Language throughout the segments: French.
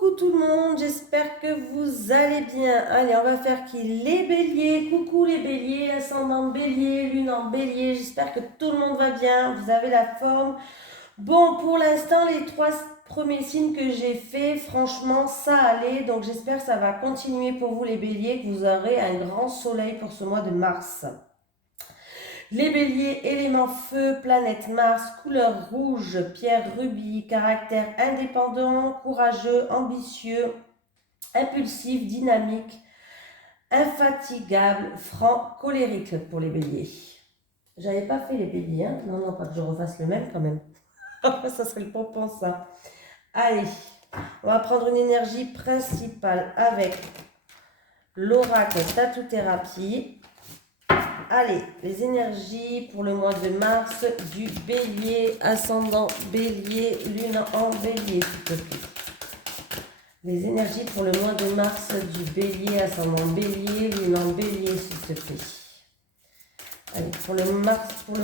Coucou tout le monde, j'espère que vous allez bien. Allez, on va faire qui? Les béliers. Coucou les béliers, ascendant bélier, lune en bélier. J'espère que tout le monde va bien, vous avez la forme. Bon, pour l'instant, les 3 premiers signes que j'ai fait, franchement, ça allait. Donc j'espère que ça va continuer pour vous les béliers, que vous aurez un grand soleil pour ce mois de mars. Les béliers, élément feu, planète Mars, couleur rouge, pierre rubis, caractère indépendant, courageux, ambitieux, impulsif, dynamique, infatigable, franc, colérique pour les béliers. J'avais pas fait les béliers, hein? Non, non, pas que je refasse le même quand même. Ça serait le pompon, ça. Allez, on va prendre une énergie principale avec l'oracle Tattoo-Thérapie. Allez, les énergies pour le mois de mars du bélier, ascendant bélier, lune en bélier, s'il te plaît. Les énergies pour le mois de mars du bélier, ascendant bélier, lune en bélier, s'il te plaît. Allez, pour le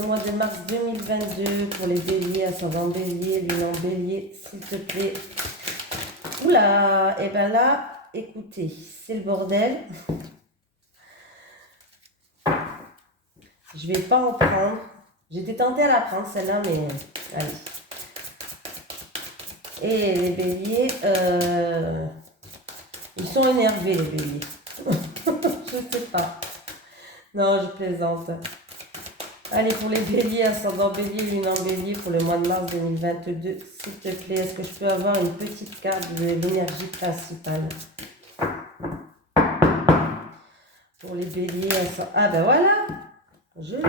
mois de mars 2022, pour les béliers, ascendant bélier, lune en bélier, s'il te plaît. Oula, et bien là, écoutez, c'est le bordel. Je vais pas en prendre. J'étais tentée à la prendre celle-là, mais allez. Et les béliers, ils sont énervés les béliers. Je sais pas. Non, je plaisante. Allez, pour les béliers, ascendant bélier, lune en bélier, pour le mois de mars 2022, s'il te plaît, est-ce que je peux avoir une petite carte de l'énergie principale? Pour les béliers, ah ben voilà, je l'ai.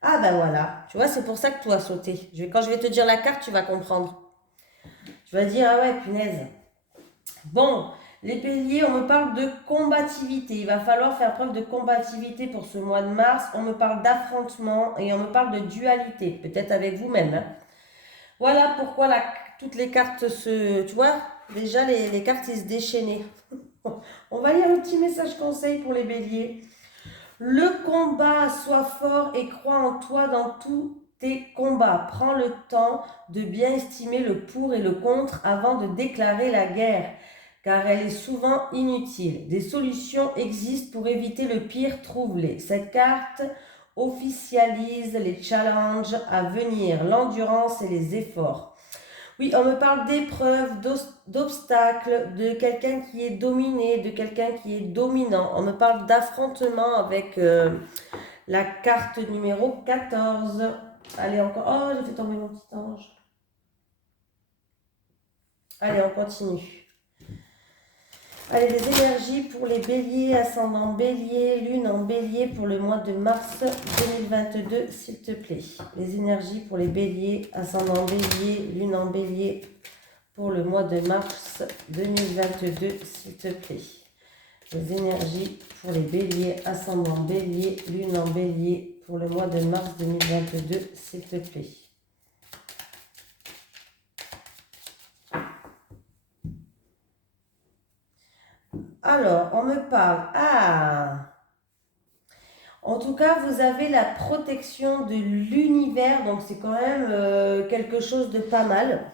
Ah ben voilà, tu vois, c'est pour ça que tout a sauté. Quand je vais te dire la carte, tu vas comprendre. Tu vas dire, ah ouais, punaise. Bon, les béliers, on me parle de combativité. Il va falloir faire preuve de combativité pour ce mois de mars. On me parle d'affrontement et on me parle de dualité, peut-être avec vous-même. Hein. Voilà pourquoi toutes les cartes se... Tu vois, déjà les cartes, ils se déchaînaient. On va lire le petit message conseil pour les béliers. Le combat, sois fort et crois en toi dans tous tes combats. Prends le temps de bien estimer le pour et le contre avant de déclarer la guerre, car elle est souvent inutile. Des solutions existent pour éviter le pire, trouve-les. Cette carte officialise les challenges à venir, l'endurance et les efforts. Oui, on me parle d'épreuves, d'obstacles, de quelqu'un qui est dominé, de quelqu'un qui est dominant. On me parle d'affrontement avec la carte numéro 14. Allez, encore. Oh, j'ai fait tomber mon petit ange. Allez, on continue. Allez, les énergies pour les béliers, ascendant bélier, lune en bélier pour le mois de mars 2022, s'il te plaît. Les énergies pour les béliers, ascendant bélier, lune en bélier pour le mois de mars 2022, s'il te plaît. Les énergies pour les béliers, ascendant bélier, lune en bélier pour le mois de mars 2022, s'il te plaît. Alors, on me parle. Ah! En tout cas, vous avez la protection de l'univers, donc c'est quand même quelque chose de pas mal.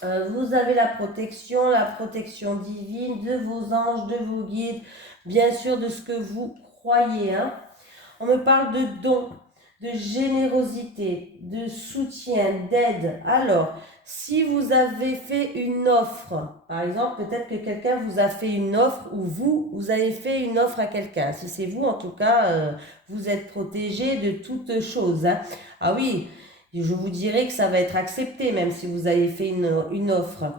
Vous avez la protection divine de vos anges, de vos guides, bien sûr de ce que vous croyez. Hein. On me parle de dons, de générosité, de soutien, d'aide. Alors, si vous avez fait une offre, par exemple, peut-être que quelqu'un vous a fait une offre ou vous avez fait une offre à quelqu'un. Si c'est vous, en tout cas, vous êtes protégé de toutes choses. Hein. Ah oui, je vous dirais que ça va être accepté, même si vous avez fait une offre.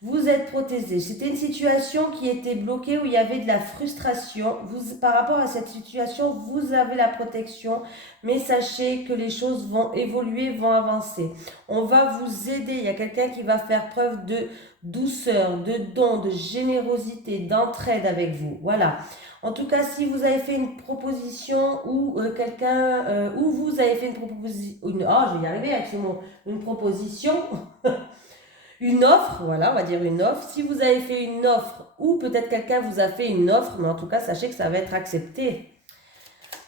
Vous êtes protégé. C'était une situation qui était bloquée où il y avait de la frustration. Par rapport à cette situation, vous avez la protection, mais sachez que les choses vont évoluer, vont avancer. On va vous aider. Il y a quelqu'un qui va faire preuve de douceur, de don, de générosité, d'entraide avec vous. Voilà. En tout cas, si vous avez fait une proposition ou ou vous avez fait une proposition, je vais y arriver avec ce mot, une proposition, une offre, voilà, on va dire une offre. Si vous avez fait une offre ou peut-être quelqu'un vous a fait une offre, mais en tout cas, sachez que ça va être accepté.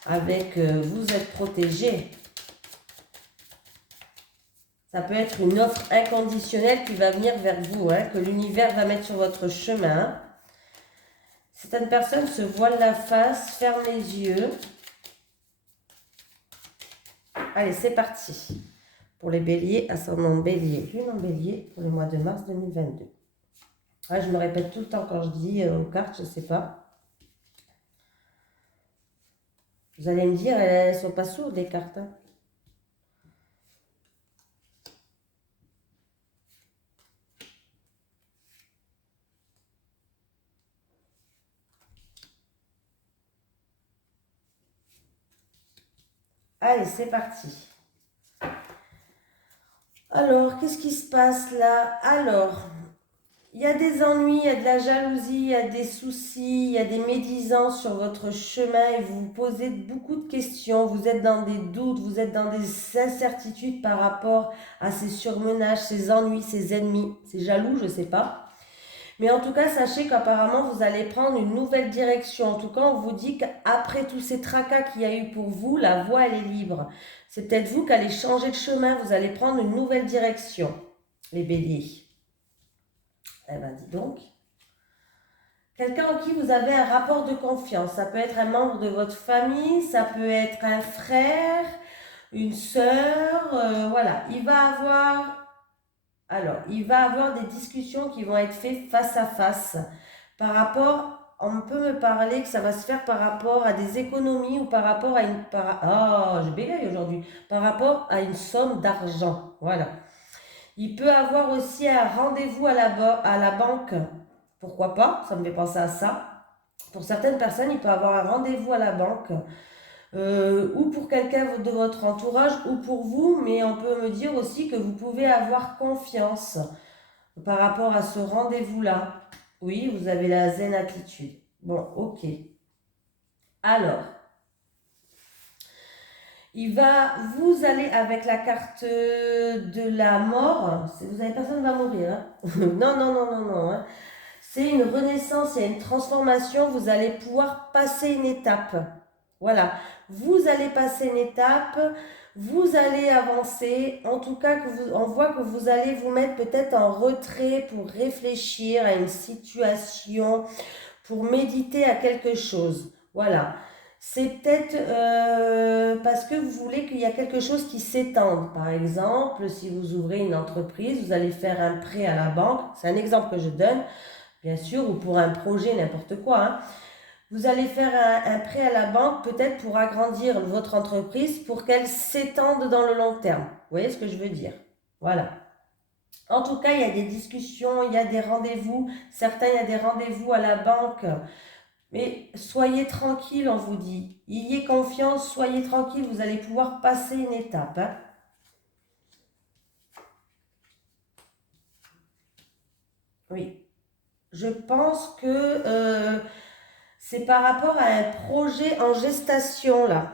Avec vous êtes protégé. Ça peut être une offre inconditionnelle qui va venir vers vous, hein, que l'univers va mettre sur votre chemin. Certaines personnes se voilent la face, ferment les yeux. Allez, c'est parti. Pour les béliers, ascendant bélier, lune en bélier, pour le mois de mars 2022. Ah, je me répète tout le temps quand je dis aux cartes, je ne sais pas. Vous allez me dire, elles ne sont pas sourdes les cartes. Hein. Allez, c'est parti. Alors, qu'est-ce qui se passe là? Alors, il y a des ennuis, il y a de la jalousie, il y a des soucis, il y a des médisances sur votre chemin et vous vous posez beaucoup de questions, vous êtes dans des doutes, vous êtes dans des incertitudes par rapport à ces surmenages, ces ennuis, ces ennemis, ces jaloux, je ne sais pas. Mais en tout cas, sachez qu'apparemment, vous allez prendre une nouvelle direction. En tout cas, on vous dit qu'après tous ces tracas qu'il y a eu pour vous, la voie, elle est libre. C'est peut-être vous qui allez changer de chemin, vous allez prendre une nouvelle direction, les béliers. Eh bien, dis donc. Quelqu'un en qui vous avez un rapport de confiance. Ça peut être un membre de votre famille, ça peut être un frère, une sœur, voilà. Il va avoir des discussions qui vont être faites face à face. Par rapport, on peut me parler que ça va se faire par rapport à des économies ou par rapport à une... je bégaye aujourd'hui. Par rapport à une somme d'argent. Voilà. Il peut avoir aussi un rendez-vous à la banque. Pourquoi pas? Ça me fait penser à ça. Pour certaines personnes, il peut avoir un rendez-vous à la banque. Ou pour quelqu'un de votre entourage ou pour vous, mais on peut me dire aussi que vous pouvez avoir confiance par rapport à ce rendez-vous-là. Oui, vous avez la zen attitude. Bon, ok. Alors, vous allez avec la carte de la mort. Vous avez personne va mourir. Hein. Non, non, non, non, non. Hein. C'est une renaissance, il y a une transformation. Vous allez pouvoir passer une étape. Voilà. Vous allez passer une étape. Vous allez avancer. En tout cas, on voit que vous allez vous mettre peut-être en retrait pour réfléchir à une situation, pour méditer à quelque chose. Voilà. C'est peut-être parce que vous voulez qu'il y a quelque chose qui s'étende. Par exemple, si vous ouvrez une entreprise, vous allez faire un prêt à la banque. C'est un exemple que je donne, bien sûr, ou pour un projet, n'importe quoi. Hein. Vous allez faire un prêt à la banque peut-être pour agrandir votre entreprise, pour qu'elle s'étende dans le long terme. Vous voyez ce que je veux dire? Voilà. En tout cas, il y a des discussions, il y a des rendez-vous. Certains, il y a des rendez-vous à la banque. Mais soyez tranquille, on vous dit. Ayez confiance, soyez tranquille, vous allez pouvoir passer une étape. Hein. Oui. Je pense que c'est par rapport à un projet en gestation, là.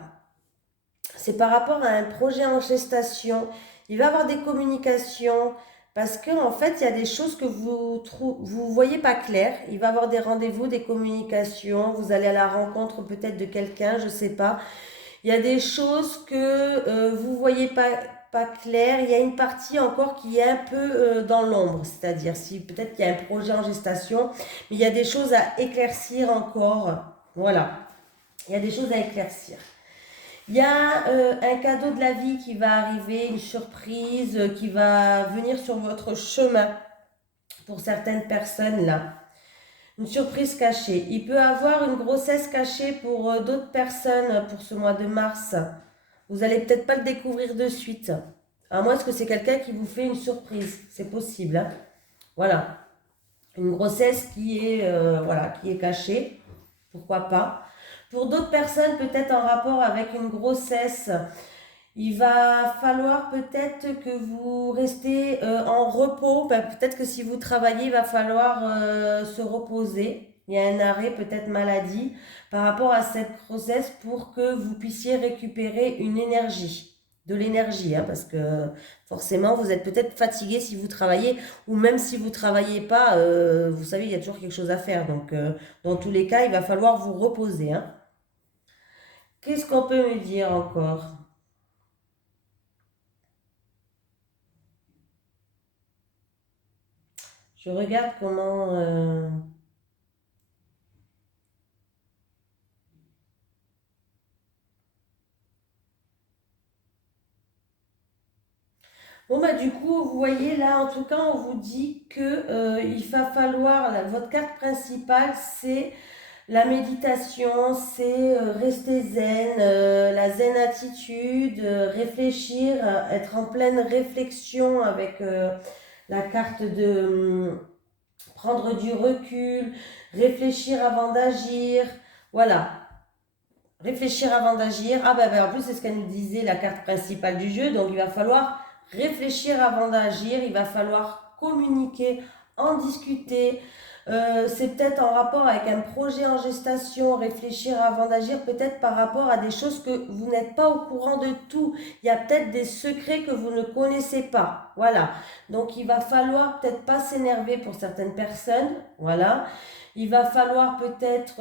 C'est par rapport à un projet en gestation. Il va y avoir des communications parce que en fait, il y a des choses que vous voyez pas claires. Il va y avoir des rendez-vous, des communications. Vous allez à la rencontre peut-être de quelqu'un, je ne sais pas. Il y a des choses que vous voyez pas claires. Il y a une partie encore qui est un peu dans l'ombre. C'est-à-dire, si peut-être qu'il y a un projet en gestation, mais il y a des choses à éclaircir encore. Voilà. Il y a des choses à éclaircir. Il y a un cadeau de la vie qui va arriver, une surprise qui va venir sur votre chemin pour certaines personnes là. Une surprise cachée. Il peut avoir une grossesse cachée pour d'autres personnes pour ce mois de mars. Vous allez peut-être pas le découvrir de suite. À moins que c'est quelqu'un qui vous fait une surprise. C'est possible. Hein. Voilà. Une grossesse qui est cachée. Pourquoi pas. Pour d'autres personnes, peut-être en rapport avec une grossesse, il va falloir peut-être que vous restez en repos. Ben, peut-être que si vous travaillez, il va falloir se reposer. Il y a un arrêt, peut-être maladie, par rapport à cette grossesse pour que vous puissiez récupérer une énergie. De l'énergie, hein, parce que forcément, vous êtes peut-être fatigué si vous travaillez, ou même si vous ne travaillez pas, vous savez, il y a toujours quelque chose à faire. Donc, dans tous les cas, il va falloir vous reposer. Hein. Qu'est-ce qu'on peut me dire encore? Je regarde comment... Bon, bah, du coup, vous voyez là, en tout cas, on vous dit que il va falloir, votre carte principale, c'est la méditation, c'est rester zen, la zen attitude, réfléchir, être en pleine réflexion avec la carte de prendre du recul, réfléchir avant d'agir. Voilà, réfléchir avant d'agir. Ah bah, en plus, c'est ce qu'elle nous disait, la carte principale du jeu. Donc, il va falloir réfléchir avant d'agir. Il va falloir communiquer, en discuter. C'est peut-être en rapport avec un projet en gestation, réfléchir avant d'agir, peut-être par rapport à des choses que vous n'êtes pas au courant de tout. Il y a peut-être des secrets que vous ne connaissez pas. Voilà. Donc, il va falloir peut-être pas s'énerver pour certaines personnes. Voilà. Il va falloir peut-être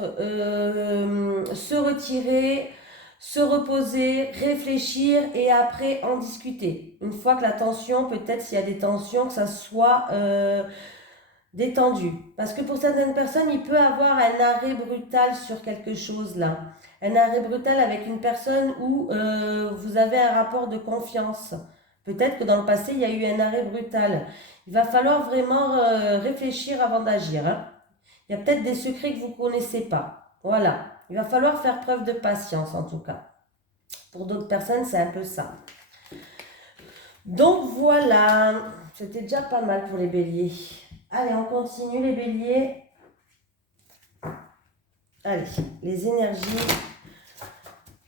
se retirer, se reposer, réfléchir et après en discuter. Une fois que la tension, peut-être s'il y a des tensions, que ça soit détendu. Parce que pour certaines personnes, il peut avoir un arrêt brutal sur quelque chose là. Un arrêt brutal avec une personne où vous avez un rapport de confiance. Peut-être que dans le passé, il y a eu un arrêt brutal. Il va falloir vraiment réfléchir avant d'agir, hein. Il y a peut-être des secrets que vous ne connaissez pas. Voilà. Il va falloir faire preuve de patience en tout cas. Pour d'autres personnes, c'est un peu ça. Donc voilà. C'était déjà pas mal pour les béliers. Allez, on continue les béliers. Allez, les énergies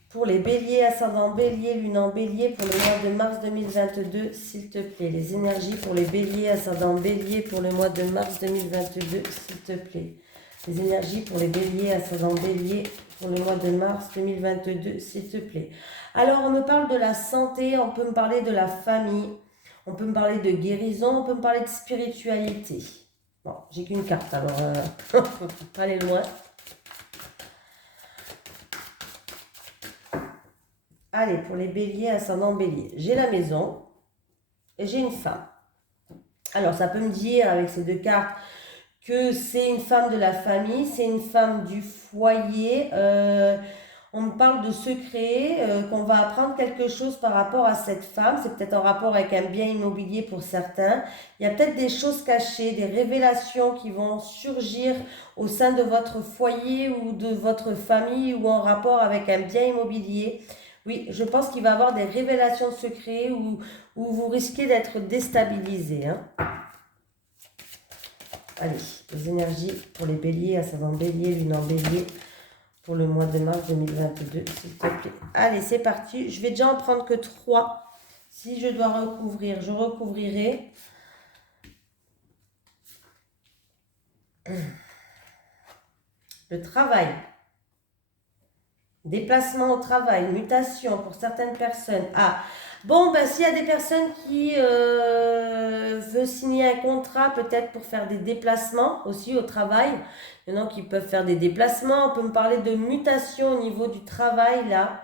pour les béliers, ascendant bélier, lune en bélier pour le mois de mars 2022, s'il te plaît. Les énergies pour les béliers, ascendant bélier pour le mois de mars 2022, s'il te plaît. Les énergies pour les béliers, ascendant bélier pour le mois de mars 2022, s'il te plaît. Alors, on me parle de la santé, on peut me parler de la famille, on peut me parler de guérison, on peut me parler de spiritualité. Bon, j'ai qu'une carte, alors on peut pas aller loin. Allez, pour les béliers, ascendant bélier, j'ai la maison et j'ai une femme. Alors, ça peut me dire, avec ces deux cartes, que c'est une femme de la famille, c'est une femme du foyer. On me parle de secret, qu'on va apprendre quelque chose par rapport à cette femme. C'est peut-être en rapport avec un bien immobilier pour certains. Il y a peut-être des choses cachées, des révélations qui vont surgir au sein de votre foyer ou de votre famille ou en rapport avec un bien immobilier. Oui, je pense qu'il va y avoir des révélations de secrets où vous risquez d'être déstabilisé, hein. Allez, les énergies pour les béliers, ascendant bélier, lune en bélier, pour le mois de mars 2022, s'il te plaît. Allez, c'est parti. Je vais déjà en prendre que 3. Si je dois recouvrir, je recouvrirai. Le travail. Déplacement au travail, mutation pour certaines personnes. Ah, bon, ben, s'il y a des personnes qui veulent signer un contrat, peut-être pour faire des déplacements aussi au travail. Il y en a qui peuvent faire des déplacements. On peut me parler de mutation au niveau du travail, là,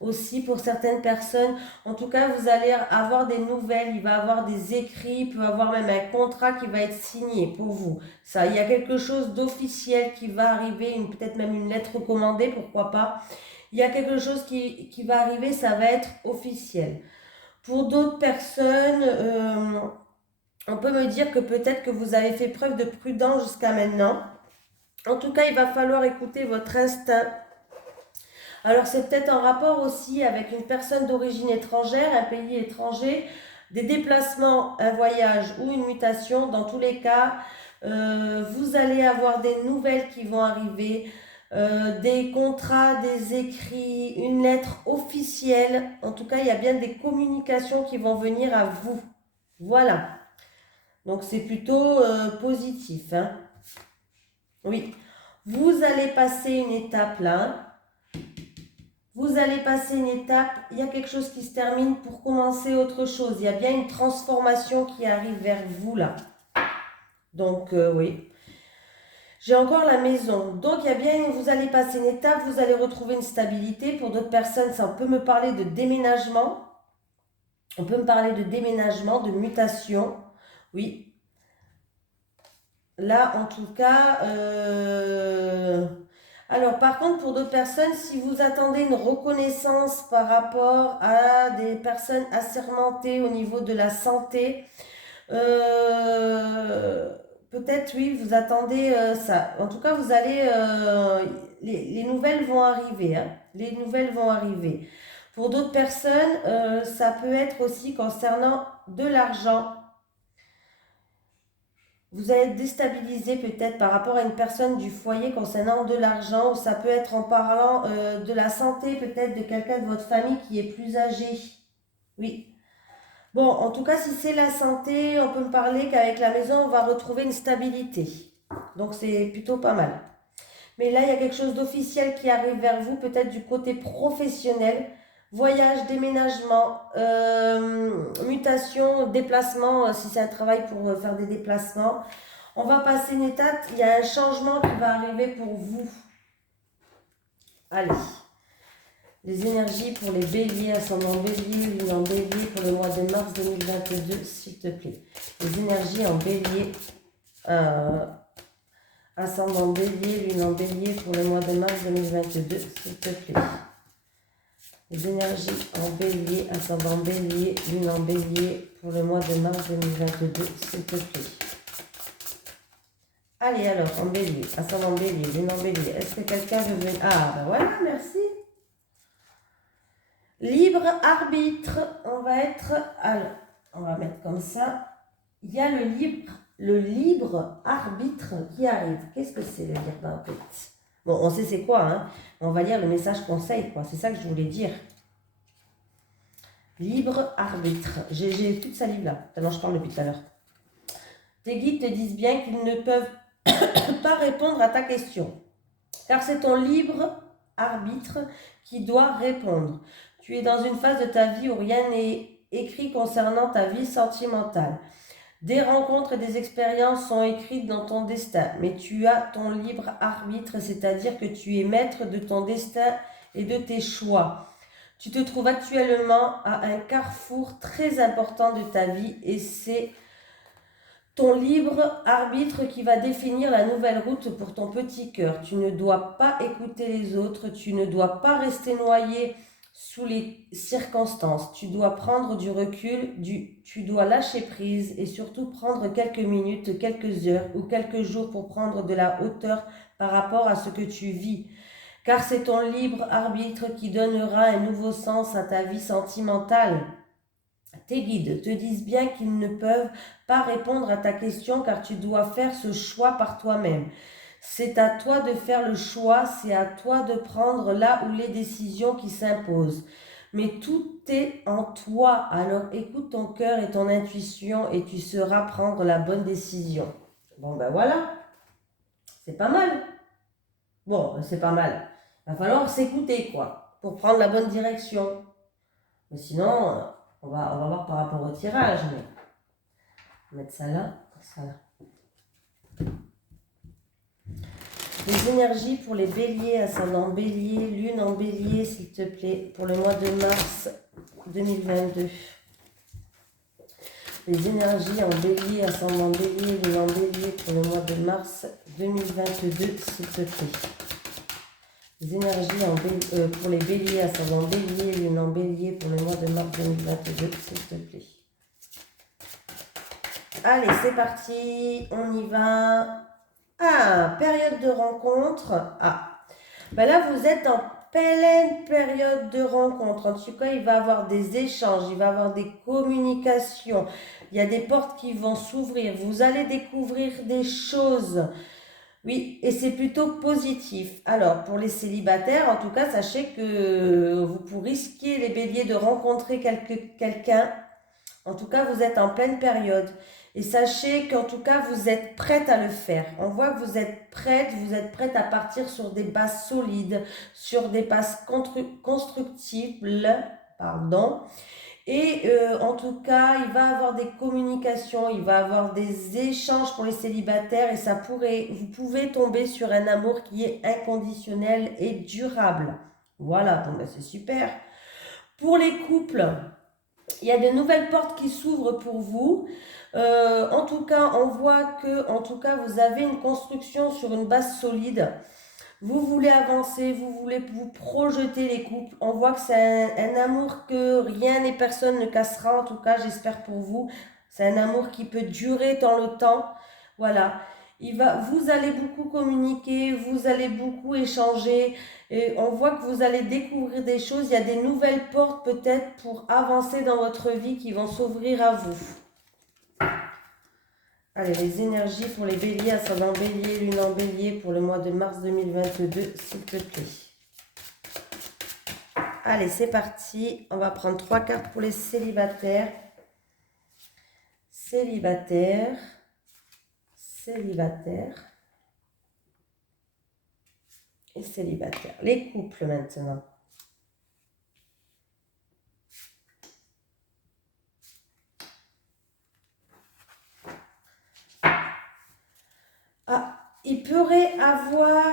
aussi pour certaines personnes. En tout cas, vous allez avoir des nouvelles. Il va y avoir des écrits, il peut y avoir même un contrat qui va être signé pour vous. Ça, il y a quelque chose d'officiel qui va arriver, peut-être même une lettre recommandée, pourquoi pas. Il y a quelque chose qui va arriver, ça va être officiel. Pour d'autres personnes, on peut me dire que peut-être que vous avez fait preuve de prudence jusqu'à maintenant. En tout cas, il va falloir écouter votre instinct. Alors, c'est peut-être en rapport aussi avec une personne d'origine étrangère, un pays étranger, des déplacements, un voyage ou une mutation. Dans tous les cas, vous allez avoir des nouvelles qui vont arriver. Des contrats, des écrits, une lettre officielle. En tout cas, il y a bien des communications qui vont venir à vous. Voilà. Donc, c'est plutôt positif, hein. Oui. Vous allez passer une étape là. Vous allez passer une étape. Il y a quelque chose qui se termine pour commencer autre chose. Il y a bien une transformation qui arrive vers vous là. Donc, oui. J'ai encore la maison. Donc, il y a bien, vous allez passer une étape, vous allez retrouver une stabilité. Pour d'autres personnes, ça peut me parler de déménagement. On peut me parler de déménagement, de mutation. Oui. Là, en tout cas, alors par contre, pour d'autres personnes, si vous attendez une reconnaissance par rapport à des personnes assermentées au niveau de la santé, euh, peut-être oui, vous attendez ça. En tout cas, vous allez, les nouvelles vont arriver, hein. Les nouvelles vont arriver. Pour d'autres personnes, ça peut être aussi concernant de l'argent. Vous allez être déstabilisé peut-être par rapport à une personne du foyer concernant de l'argent, ou ça peut être en parlant de la santé, peut-être de quelqu'un de votre famille qui est plus âgé. Oui. Bon, en tout cas, si c'est la santé, on peut me parler qu'avec la maison, on va retrouver une stabilité. Donc, c'est plutôt pas mal. Mais là, il y a quelque chose d'officiel qui arrive vers vous, peut-être du côté professionnel. Voyage, déménagement, mutation, déplacement, si c'est un travail pour faire des déplacements. On va passer une étape, il y a un changement qui va arriver pour vous. Allez. Les énergies pour les béliers, ascendant bélier, lune en bélier pour le mois de mars 2022, s'il te plaît. Les énergies en bélier, ascendant bélier, lune en bélier pour le mois de mars 2022, s'il te plaît. Les énergies en bélier, ascendant bélier, lune en bélier pour le mois de mars 2022, s'il te plaît. Allez alors, en bélier, ascendant bélier, lune en bélier. Est-ce que quelqu'un veut venir? Ah, ben voilà, merci. Libre arbitre, on va être... Alors, on va mettre comme ça. Il y a le libre arbitre qui arrive. Qu'est-ce que c'est le libre arbitre? Bon, on sait c'est quoi, hein. On va lire le message conseil, quoi. C'est ça que je voulais dire. Libre arbitre. J'ai toute sa livre là, tellement je parle depuis tout à l'heure. Tes guides te disent bien qu'ils ne peuvent pas répondre à ta question, car c'est ton libre arbitre qui doit répondre. Tu es dans une phase de ta vie où rien n'est écrit concernant ta vie sentimentale. Des rencontres et des expériences sont écrites dans ton destin, mais tu as ton libre arbitre, c'est-à-dire que tu es maître de ton destin et de tes choix. Tu te trouves actuellement à un carrefour très important de ta vie et c'est ton libre arbitre qui va définir la nouvelle route pour ton petit cœur. Tu ne dois pas écouter les autres, tu ne dois pas rester noyé sous les circonstances. Tu dois prendre du recul, tu dois lâcher prise et surtout prendre quelques minutes, quelques heures ou quelques jours pour prendre de la hauteur par rapport à ce que tu vis. Car c'est ton libre arbitre qui donnera un nouveau sens à ta vie sentimentale. Tes guides te disent bien qu'ils ne peuvent pas répondre à ta question car tu dois faire ce choix par toi-même. C'est à toi de faire le choix, c'est à toi de prendre là où les décisions qui s'imposent. Mais tout est en toi, alors écoute ton cœur et ton intuition et tu sauras prendre la bonne décision. Bon ben voilà, c'est pas mal. Bon, c'est pas mal. Il va falloir s'écouter quoi, pour prendre la bonne direction. Mais sinon... On va voir par rapport au tirage, mais on va mettre ça là, ça là. Les énergies pour les béliers, ascendant bélier, lune en bélier, s'il te plaît, pour le mois de mars 2022. Les énergies en bélier, ascendant bélier, lune en bélier, pour le mois de mars 2022, s'il te plaît. Les énergies pour les béliers, ascendant bélier, lune en bélier pour le mois de mars 2022, s'il te plaît. Allez, c'est parti, on y va. Ah, période de rencontre. Ah, ben là, vous êtes en pleine période de rencontre. En tout cas, il va y avoir des échanges, il va y avoir des communications. Il y a des portes qui vont s'ouvrir. Vous allez découvrir des choses. Oui, et c'est plutôt positif. Alors, pour les célibataires, en tout cas, sachez que vous risquez, les béliers, de rencontrer quelqu'un. En tout cas, vous êtes en pleine période. Et sachez qu'en tout cas, vous êtes prête à le faire. On voit que vous êtes prête à partir sur des bases solides, sur des bases constructibles, pardon. Et en tout cas, il va y avoir des communications, il va y avoir des échanges pour les célibataires et vous pouvez tomber sur un amour qui est inconditionnel et durable. Voilà, bon ben c'est super. Pour les couples, il y a de nouvelles portes qui s'ouvrent pour vous. En tout cas, on voit que, en tout cas, vous avez une construction sur une base solide. Vous voulez avancer, vous voulez vous projeter les couples. On voit que c'est un amour que rien et personne ne cassera. En tout cas, j'espère pour vous. C'est un amour qui peut durer dans le temps. Voilà. Vous allez beaucoup communiquer, vous allez beaucoup échanger. Et on voit que vous allez découvrir des choses. Il y a des nouvelles portes peut-être pour avancer dans votre vie qui vont s'ouvrir à vous. Allez, les énergies pour les béliers, ascendant bélier, lune en bélier pour le mois de mars 2022, s'il te plaît. Allez, c'est parti. On va prendre 3 cartes pour les célibataires. Célibataires. Célibataires. Et célibataires. Les couples maintenant. Ah, il pourrait avoir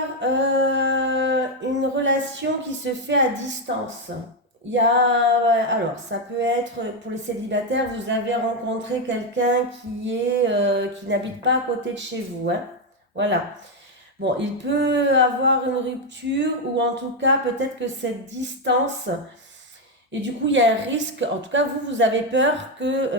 une relation qui se fait à distance. Il y a, alors, ça peut être pour les célibataires, vous avez rencontré quelqu'un qui n'habite pas à côté de chez vous, hein. Voilà. Bon, il peut avoir une rupture ou en tout cas peut-être que cette distance et du coup il y a un risque. En tout cas, vous avez peur que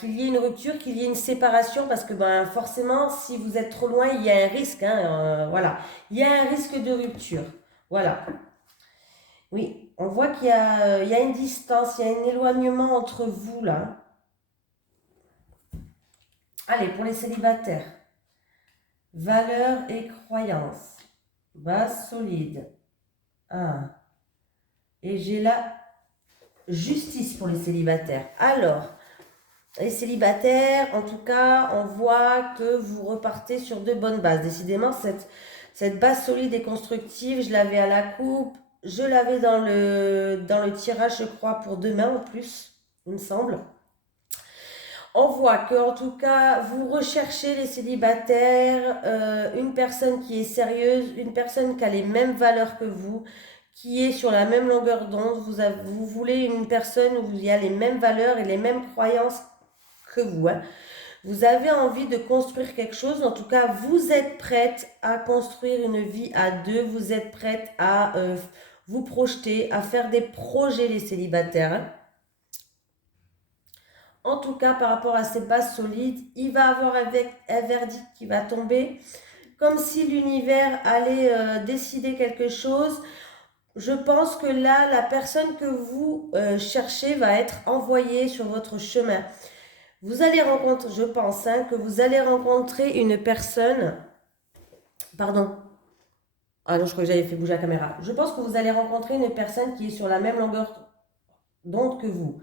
qu'il y ait une rupture, qu'il y ait une séparation parce que forcément, si vous êtes trop loin, il y a un risque, hein, voilà, il y a un risque de rupture. Voilà. Oui, on voit il y a une distance, il y a un éloignement entre vous là. Allez, pour les célibataires, valeurs et croyances, base solide. Ah. Et j'ai la justice pour les célibataires. Alors, les célibataires, en tout cas, on voit que vous repartez sur de bonnes bases. Décidément, cette base solide et constructive, je l'avais à la coupe, je l'avais dans le tirage, je crois, pour demain en plus, il me semble. On voit que, en tout cas, vous recherchez les célibataires, une personne qui est sérieuse, une personne qui a les mêmes valeurs que vous, qui est sur la même longueur d'onde. Vous voulez une personne où il y a les mêmes valeurs et les mêmes croyances que vous, hein. Vous avez envie de construire quelque chose. En tout cas, vous êtes prête à construire une vie à deux. Vous êtes prête à vous projeter, à faire des projets, les célibataires, hein. En tout cas, par rapport à ces bases solides, il va avoir un verdict qui va tomber, comme si l'univers allait décider quelque chose. Je pense que là, la personne que vous cherchez va être envoyée sur votre chemin. Vous allez rencontrer, je pense, hein, que vous allez rencontrer une personne. Pardon. Ah non, je crois que j'avais fait bouger la caméra. Je pense que vous allez rencontrer une personne qui est sur la même longueur d'onde que vous.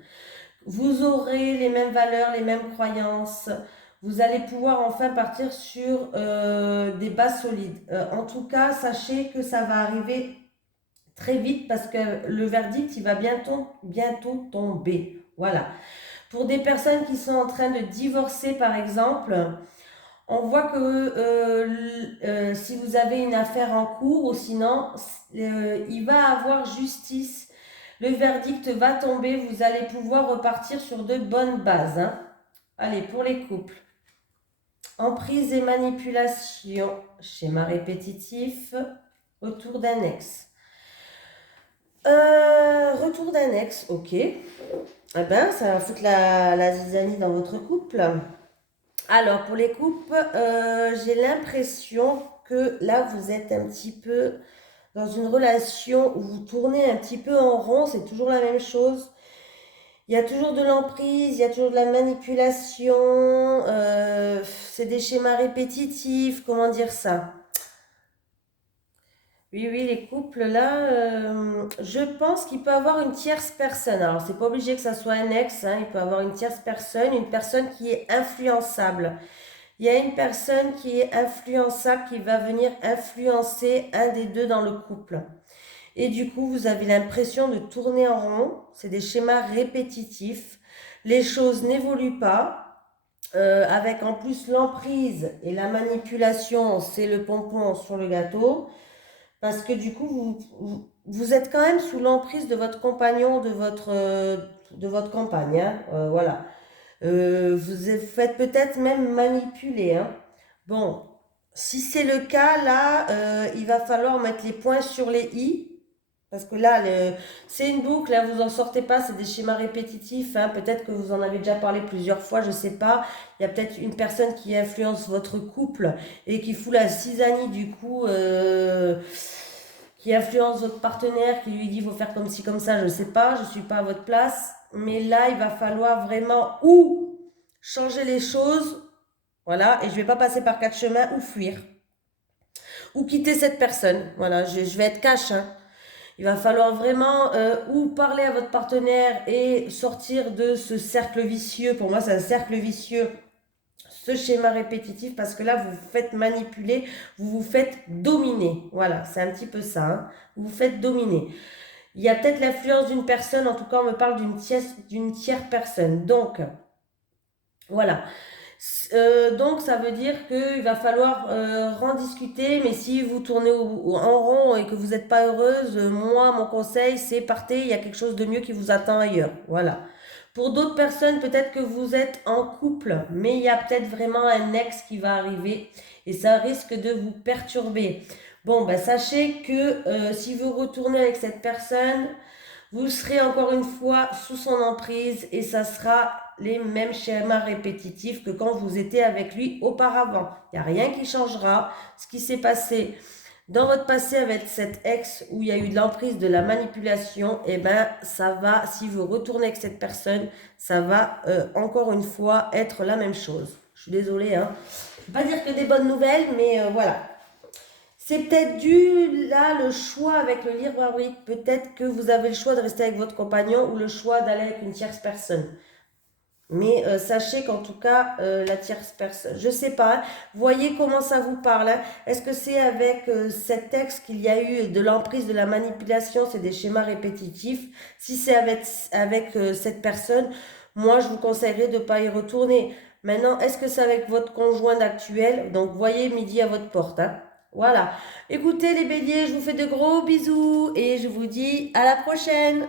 Vous aurez les mêmes valeurs, les mêmes croyances. Vous allez pouvoir enfin partir sur des bases solides. En tout cas, sachez que ça va arriver très vite parce que le verdict, il va bientôt tomber. Voilà. Pour des personnes qui sont en train de divorcer, par exemple, on voit que si vous avez une affaire en cours ou sinon, il va avoir justice. Le verdict va tomber, vous allez pouvoir repartir sur de bonnes bases, hein. Allez, pour les couples. Emprise et manipulation, schéma répétitif, autour d'un ex. Retour d'un ex, ok. Eh ben, ça va foutre la zizanie dans votre couple. Alors, pour les couples, j'ai l'impression que là, vous êtes un petit peu dans une relation où vous tournez un petit peu en rond, c'est toujours la même chose. Il y a toujours de l'emprise, il y a toujours de la manipulation, c'est des schémas répétitifs, comment dire ça? Oui, oui, les couples là, je pense qu'il peut avoir une tierce personne. Alors, c'est pas obligé que ça soit un ex, hein, il peut avoir une personne qui est influençable. Il y a une personne qui est influençable qui va venir influencer un des deux dans le couple. Et du coup, vous avez l'impression de tourner en rond. C'est des schémas répétitifs. Les choses n'évoluent pas. Avec en plus l'emprise et la manipulation, c'est le pompon sur le gâteau. Parce que du coup, vous êtes quand même sous l'emprise de votre compagnon, de votre compagne, hein, voilà. Vous faites peut-être même manipuler, hein. Bon, si c'est le cas, là, il va falloir mettre les points sur les i. Parce que là, c'est une boucle, là, vous en sortez pas, c'est des schémas répétitifs, hein. Peut-être que vous en avez déjà parlé plusieurs fois, je sais pas. Il y a peut-être une personne qui influence votre couple et qui fout la cisanie du coup, qui influence votre partenaire, qui lui dit faut faire comme ci, comme ça, je sais pas, je suis pas à votre place. Mais là, il va falloir vraiment ou changer les choses, voilà, et je vais pas passer par quatre chemins, ou fuir, ou quitter cette personne. Voilà, je vais être cash, hein. Il va falloir vraiment ou parler à votre partenaire et sortir de ce cercle vicieux. Pour moi, c'est un cercle vicieux, ce schéma répétitif, parce que là, vous vous faites manipuler, vous vous faites dominer. Voilà, c'est un petit peu ça, hein. Vous vous faites dominer. Il y a peut-être l'influence d'une personne, en tout cas, on me parle d'une tierce personne. Donc, voilà. Donc ça veut dire qu'il va falloir en discuter, mais si vous tournez en rond et que vous n'êtes pas heureuse, moi, mon conseil, c'est partez, il y a quelque chose de mieux qui vous attend ailleurs. Voilà. Pour d'autres personnes, peut-être que vous êtes en couple, mais il y a peut-être vraiment un ex qui va arriver et ça risque de vous perturber. Bon, ben, sachez que si vous retournez avec cette personne, vous serez encore une fois sous son emprise et ça sera les mêmes schémas répétitifs que quand vous étiez avec lui auparavant. Il n'y a rien qui changera. Ce qui s'est passé dans votre passé avec cet ex où il y a eu de l'emprise, de la manipulation, et ben ça va, si vous retournez avec cette personne, ça va encore une fois être la même chose. Je suis désolée, hein. Je ne vais pas dire que des bonnes nouvelles, mais voilà. C'est peut-être dû, là, le choix avec le libre arbitre. Peut-être que vous avez le choix de rester avec votre compagnon ou le choix d'aller avec une tierce personne. Mais sachez qu'en tout cas, la tierce personne, je sais pas, hein, voyez comment ça vous parle, hein. Est-ce que c'est avec cet texte qu'il y a eu de l'emprise, de la manipulation, c'est des schémas répétitifs? Si c'est avec cette personne, moi je vous conseillerais de ne pas y retourner. Maintenant, est-ce que c'est avec votre conjoint actuel? Donc voyez midi à votre porte, hein. Voilà. Écoutez les béliers, je vous fais de gros bisous et je vous dis à la prochaine.